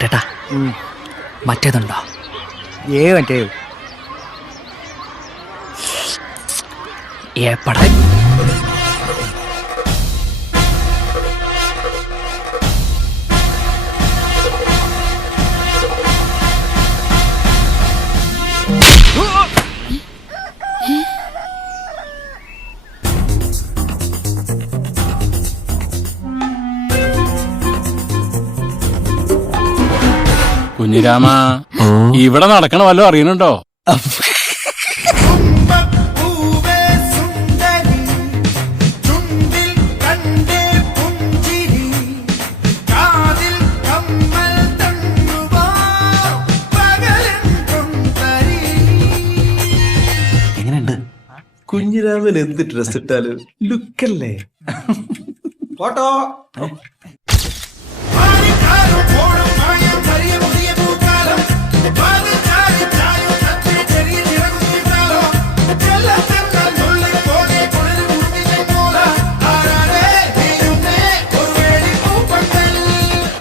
കുട്ടേട്ടാ മറ്റേതുണ്ടോ? മറ്റേ ഏപ്പടാ. കുഞ്ഞിരാമ, ഇവിടെ നടക്കണ വല്ലതും അറിയണുണ്ടോ? എങ്ങനെയുണ്ട് കുഞ്ഞിരാമൻ? എന്ത് ഡ്രസ് ഇട്ടാലും ലുക്കല്ലേ? ഫോട്ടോ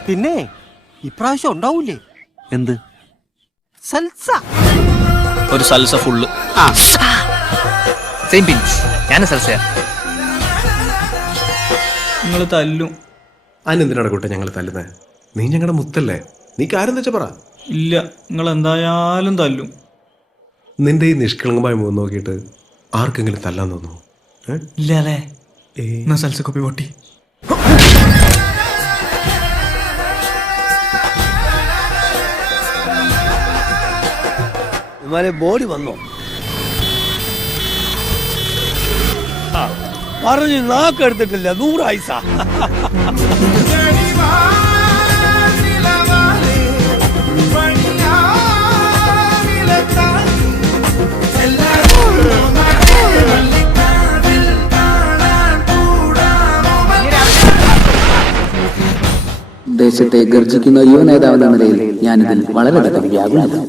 പിന്നെ ഇപ്രാവശ്യം ഉണ്ടാവൂലേ? എന്ത് സൽസ? ഒരു സൽസ ഫുള്ള്. Same pins. ഞാൻ സൽസയാ. നിങ്ങൾ തല്ലും. അതിനെന്തിനാണ് കൂട്ടെ ഞങ്ങൾ തല്ലുന്നേ? നീ ഞങ്ങളുടെ മുത്തല്ലേ? നീ കാര്യം വെച്ചാ പറ. ഇല്ല, നിങ്ങൾ എന്തായാലും തല്ലും. നിന്റെ ഈ നിഷ്കളങ്കമായ മുഖം നോക്കിയിട്ട് ആർക്കെങ്കിലും തല്ലാൻ തോന്നുന്നു? ഇല്ല അല്ലേ? എന്നാ സൽസ കോപ്പി പൊട്ടി. ബോഡി വന്നോ? പറഞ്ഞു നാക്കെടുത്തിട്ടില്ല. 100 ആയിസ. ദേശത്തെ ഗർജിക്കുന്ന യുവ നേതാവെന്ന നിലയിൽ ഞാനിതിൽ വളരെയധികം വ്യാകുലനാണ്.